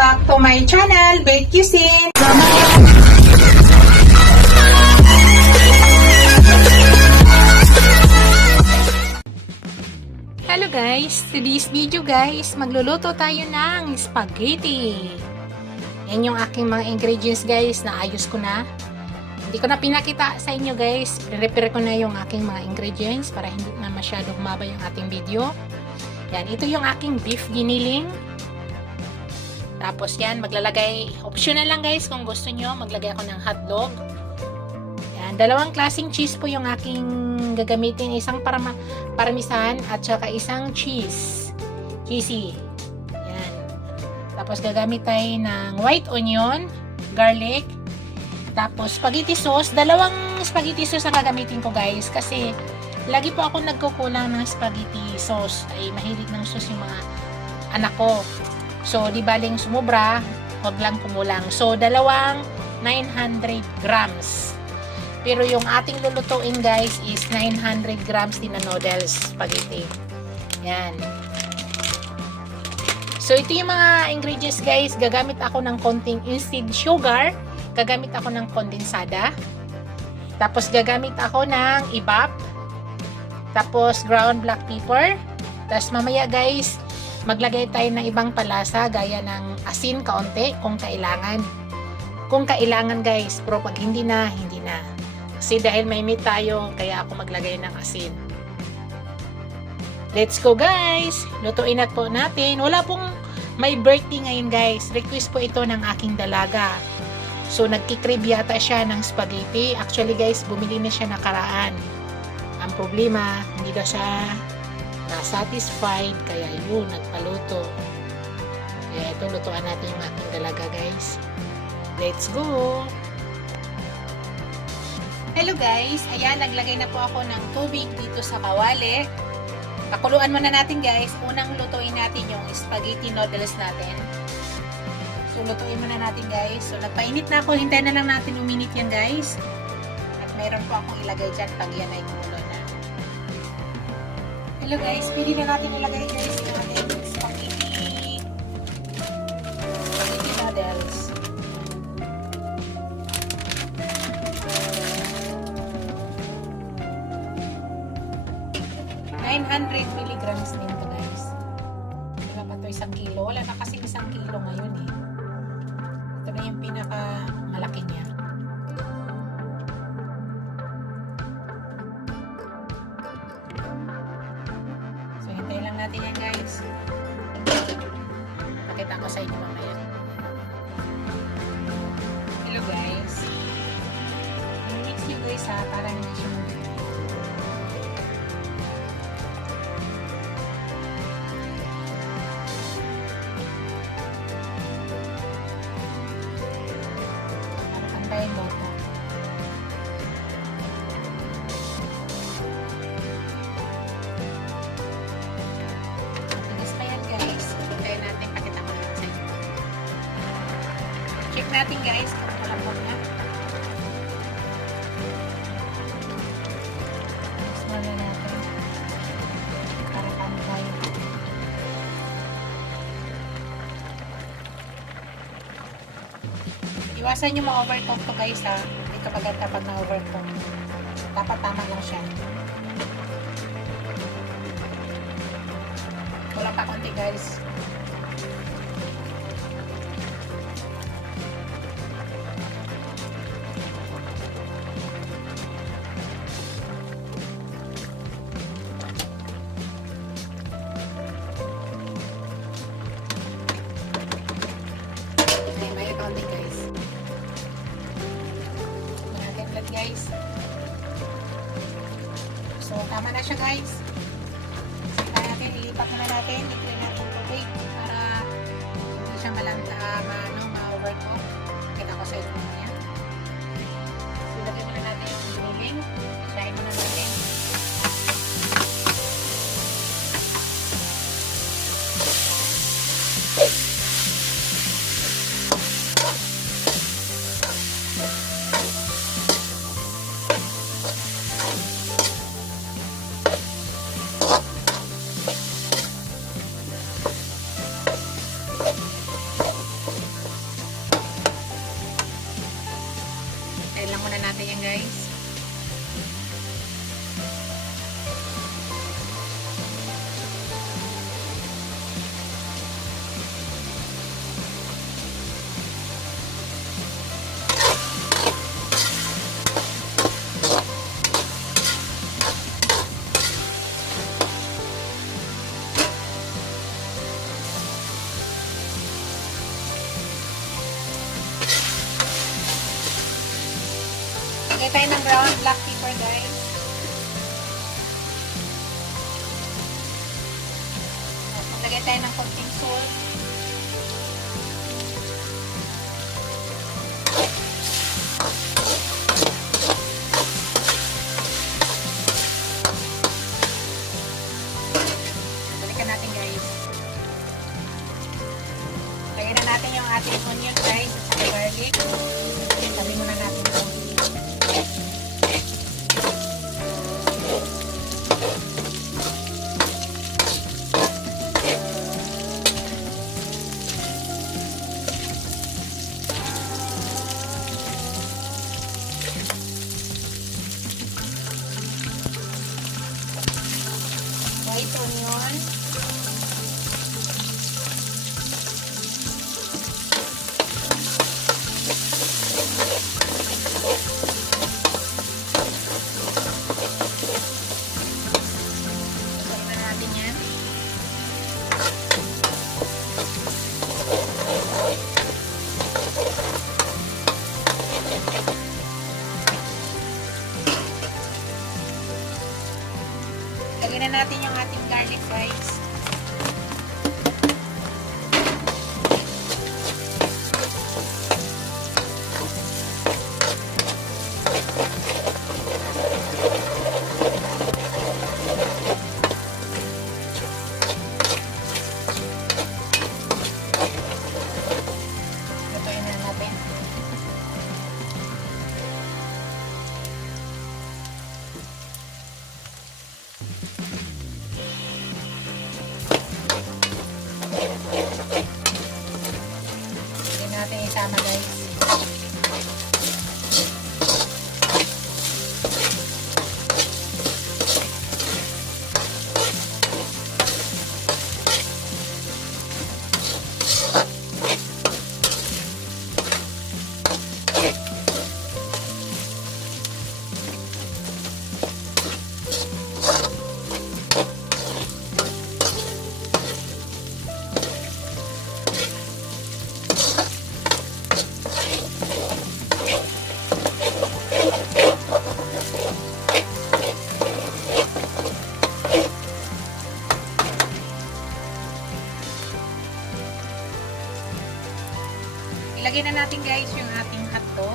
back to my channel, Bake Cuisine. Hello guys! Today's video guys, magluluto tayo ng spaghetti. Yan yung aking mga ingredients guys, naayos ko na. Hindi ko na pinakita sa inyo guys. Prepare ko na yung aking mga ingredients para hindi na masyadong humaba yung ating video. Yan, ito yung aking beef giniling. Tapos yan, maglalagay, optional lang guys kung gusto nyo, maglagay ako ng hotdog. Yan, dalawang klaseng cheese po yung aking gagamitin, isang parmesan at saka isang cheesy. Yan. Tapos gagamit tayo ng white onion, garlic, tapos spaghetti sauce. Dalawang spaghetti sauce ang gagamitin ko guys kasi lagi po ako nagkukulang ng spaghetti sauce. Ay mahilig ng sauce yung mga anak ko. So di baling sumubra, wag lang kumulang. So dalawang 900 grams. Pero yung ating lulutuin guys is 900 grams din na noodles spaghetti. Yan. So ito yung mga ingredients guys. Gagamit ako ng konting instant sugar. Gagamit ako ng kondensada. Tapos gagamit ako ng ibap. Tapos ground black pepper. Tapos mamaya guys, maglagay tayo ng ibang palasa gaya ng asin kaunti kung kailangan. Kung kailangan guys. Pero pag hindi na, hindi na. Kasi dahil may meat tayo, kaya ako maglagay ng asin. Let's go guys! Lutuin na po natin. Wala pong may birthday ngayon guys. Request po ito ng aking dalaga. So nagkikrib yata siya ng spaghetti. Actually guys, bumili na siya nakaraan. Ang problema, hindi daw siya na-satisfied. Kaya yun, nagpaluto. Kaya ito, lutuan natin yung aking dalaga guys. Let's go! Hello guys, ayan, naglagay na po ako ng tubig dito sa kawali. Pakuluan muna natin guys. Unang lutuin natin yung spaghetti noodles natin. So lutuin muna natin guys. So nagpainit na ako, hintayin na lang natin uminit yan guys. At mayroon po akong ilagay dyan pag yan ay kumulo na. Hello guys, pwede na natin ilagay guys yung ating spaghetti noodles. 900 milligrams din to guys. Wala pa to 1 kilo. Wala na kasi 1 kilo ngayon eh. Ito na yung pinaka malaki niya. So hintayin lang natin yan guys. Pakita ko sa inyo mamaya. Hello guys. I-mix nyo guys ha para hindi siya natin guys kung malambot na. Mas mali natin para pantay. Iwasan nyo ma-overcook to guys ha. Hindi kapag dapat na-overcook. Dapat tama lang siya. Wala pa konti guys. Guys. So, tama na siya guys. Saka natin, ilipat muna natin. Ituloy natin tubig para hindi siya ma-overcook. Kita ko sa ito niya. So, lagyan muna natin yung giniling. Sahin muna natin. Lagay tayo ng ground black pepper, guys. Lagay tayo ng konting salt. Balikan natin, guys. Lagyan na natin yung ating onion, guys, at saka garlic. Tabi muna natin ito. White onion. Pagkain na natin yan. Lagyan na natin yung ating garlic fries. Lutuin na natin. Hindi natin isama, guys. Ilagay na natin, guys, yung ating hotdog.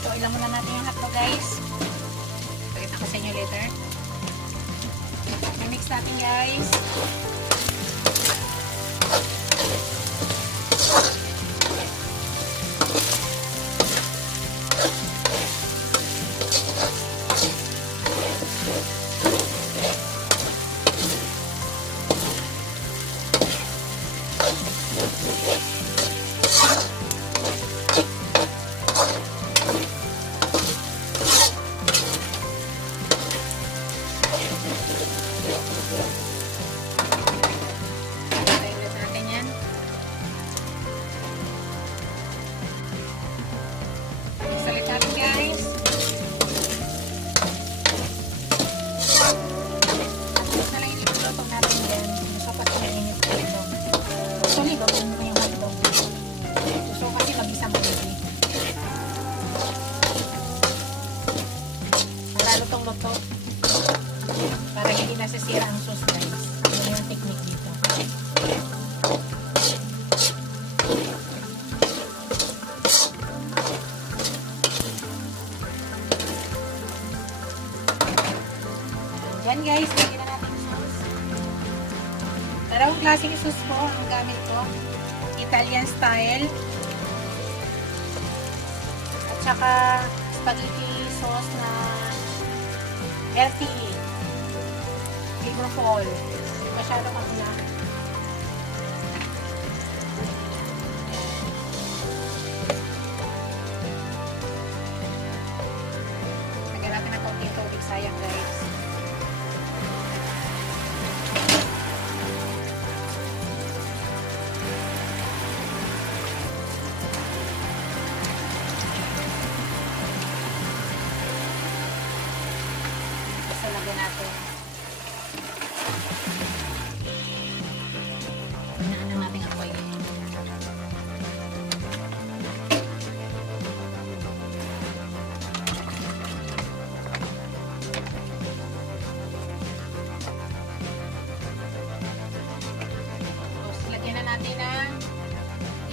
So, ilang muna natin yung hotdog, guys. Pakita ko sa inyo later. I-mix natin, guys. Painit natin yan. Salit natin, guys. Tapos na lang iluluto natin yan. Gusto pa mainit ko ito. Actually, gawin mo yung hotdog. Gusto ko kasi mag-isa mo ito. Para lutong-luto. Para hindi nasisira ang sauce, guys. Ano yung technique dito. Yan, guys, lagyan na natin yung sauce. Dalawang klaseng sauce po ang gamit ko. Italian style. At saka spaghetti sauce na healthy. Flavorful. Hindi masyado kakula.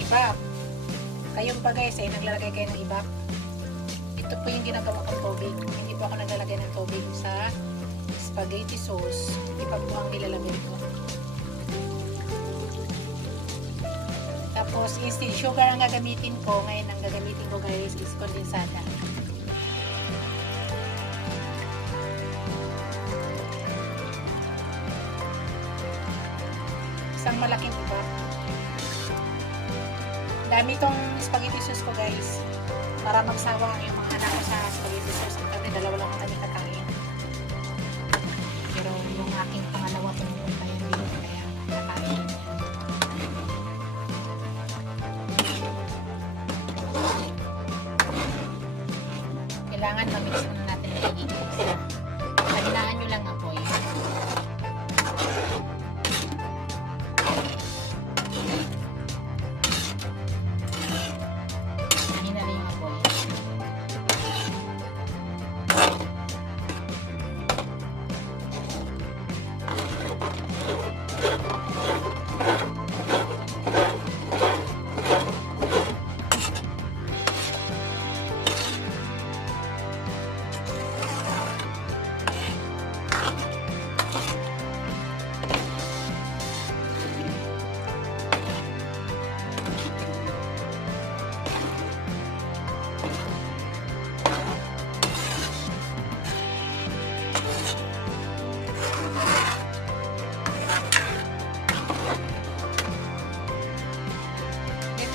ibak. Kayo pa guys ay naglalagay kayo ng ibak. Ito po yung ginagawa kong tubig. Hindi po ako naglalagay ng tubig sa spaghetti sauce. Iba po ang nilalagay ko. Tapos instant sugar ang gagamitin ko. Ngayon ang gagamitin ko guys is kondensada. Isang malaking ibak. Dami tong spaghetti sauce ko guys. Para magsawa yung mga anak ko sa spaghetti sauce. Kasi dalawa lang kami kakain. Pero yung aking pangalawa pumunta yun dito. Kaya kakain niya. Kailangan mamix na natin ang isa. Kahinaan nyo lang apoy. Kahina lang yung apoy.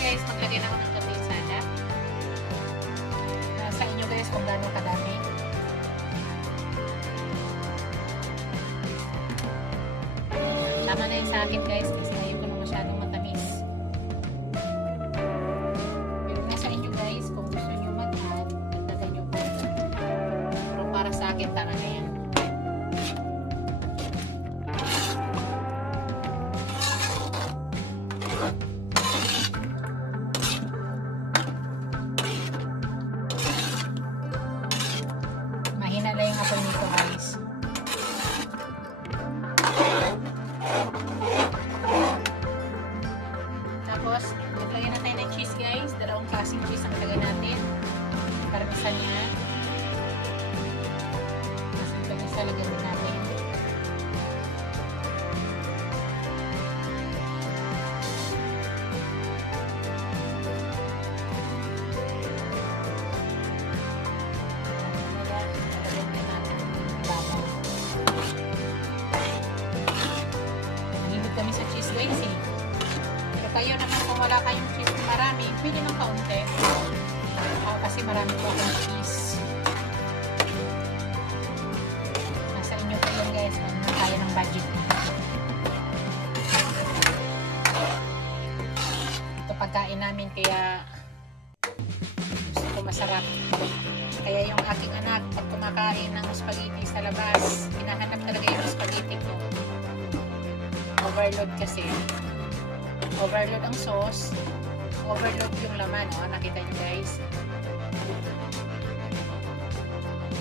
Guys, maglagay na ako ng kondensada. Sa inyo guys kung gano'ng kadami. Tama na yun sa akin guys kasi ngayon ko na masyadong matamis. Pero nasa inyo guys kung gusto nyo mag-add, dagdagan nyo po. Pero para sa akin tama na yan. Mahina lang yung apoy nito guys. Tapos, naglagay na tayo ng cheese guys. Dalawang klaseng cheese ang lagay natin. Parmesan yan. Tapos ito isa lagay din natin. Kami sa cheese guys eh. Pero kayo naman kung wala kayong cheese na marami, pwede ng kaunti. Kasi marami po akong cheese. Nasa inyo po yun guys, ano kaya ng budget niyo. Ito pagkain namin kaya gusto ko masarap. Kaya yung aking anak, pag kumakain ng spaghetti sa labas, hinahanap talaga yung spaghetti ko. Overload kasi. Overload ang sauce. Overload yung laman. Oh. Nakita nyo guys.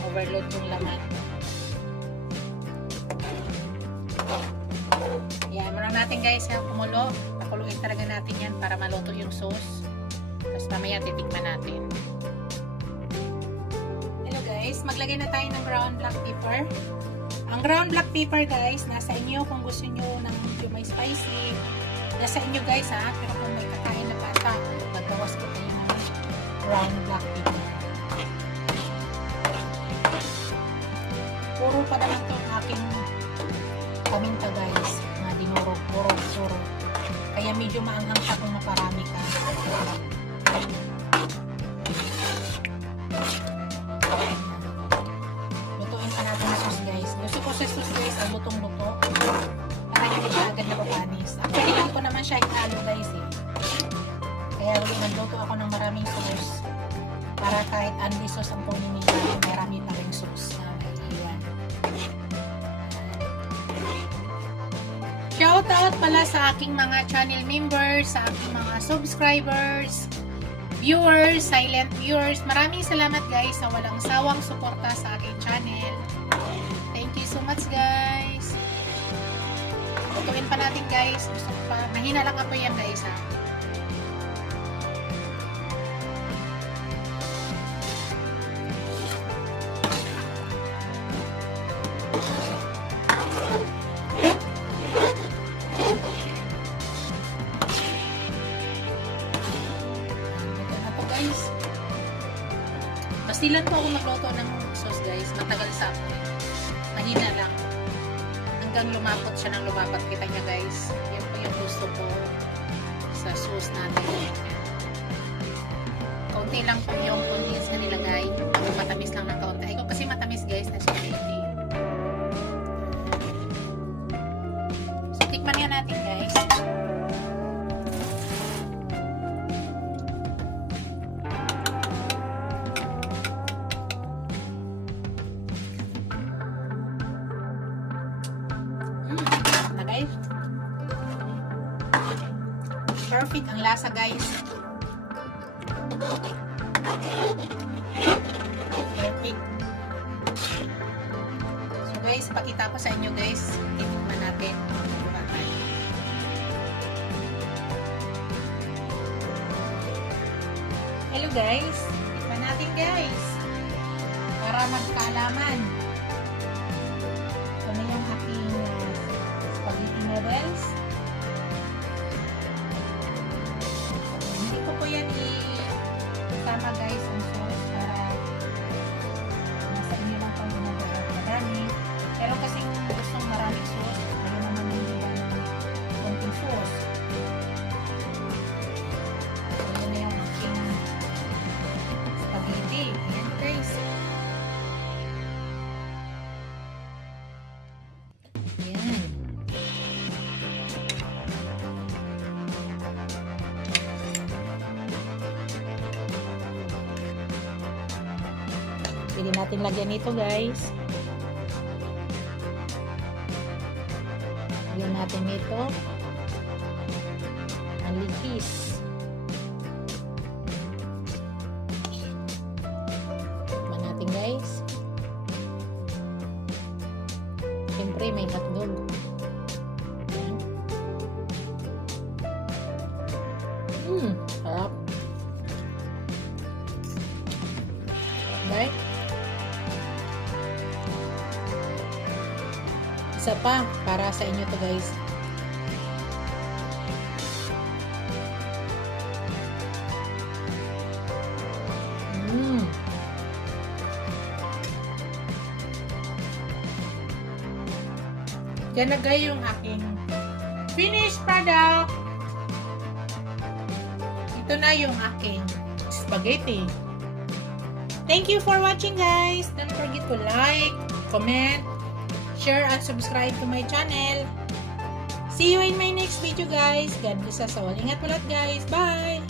Overload yung laman. Yan. Muna natin guys ha. Kumulo. Pakuluin talaga natin yan para maluto yung sauce. Tapos mamaya titikman natin. Hello guys. Maglagay na tayo ng ground black pepper. Ang ground black pepper guys, nasa inyo kung gusto nyo ng medyo may spicy. Nasa inyo guys ha, pero kung may kakain na bata, magbawas ko kayo ng ground black pepper. Puro pa naman ito ang aking paminta guys, na dinurog, puro. Kaya medyo maanghang siya kung naparami ka. Lutuin pa natin ang sauce guys. Gusto ko sa sauce guys, ang lutong-luto. Para hindi siya agad napapanis. Actually, lang ko naman siya ihalo guys eh. Kaya nagluto ako ng maraming sauce. Para kahit only sauce ang kunin nila, marami pa rin sauce. Ayan. Shoutout pala sa aking mga channel members, sa aking mga subscribers, viewers, silent viewers. Maraming salamat guys sa walang sawang suporta sa aking channel. Thank you so much guys. Lutuin pa natin guys. Gusto ko pa. Mahina lang ako yan guys ha. Silan po ako magluto ng sauce guys. Matagal sa apoy. Mahina lang. Hanggang lumapot siya ng lumapat. Kita niya guys. Yan po yung gusto ko sa sauce natin. Kaunti lang po yung condensed na nilagay. Matamis lang ng kaunti. Ikaw kasi matamis guys na spaghetti. So tikman nga natin guys. Na guys. Perfect ang lasa guys. Perfect. So guys, pakita ko sa inyo guys. Titikman natin. Hello guys. Tikman natin guys. Para magkaalaman. Ito na yung aking spaghetti noodles. Hindi ko po yan isama guys ang sauce para nasa inyo lang kung madami. Pero kasi kung gustong maraming sauce, ayaw naman yung iba ng konting sauce. Ayan na yung aking spaghetti. Ayan guys. Ayan. Pwede natin lagyan nito guys. Lagyan natin nito ang lichis. Tikman natin guys. Siyempre may hotdog. Ayan. Sarap. Okay. Isa pa, para sa inyo to guys. Yan na guys yung aking finished product. Ito na yung aking spaghetti. Thank you for watching guys. Don't forget to like, comment, share, and subscribe to my channel. See you in my next video guys. God bless us all. Ingat po lahat guys. Bye!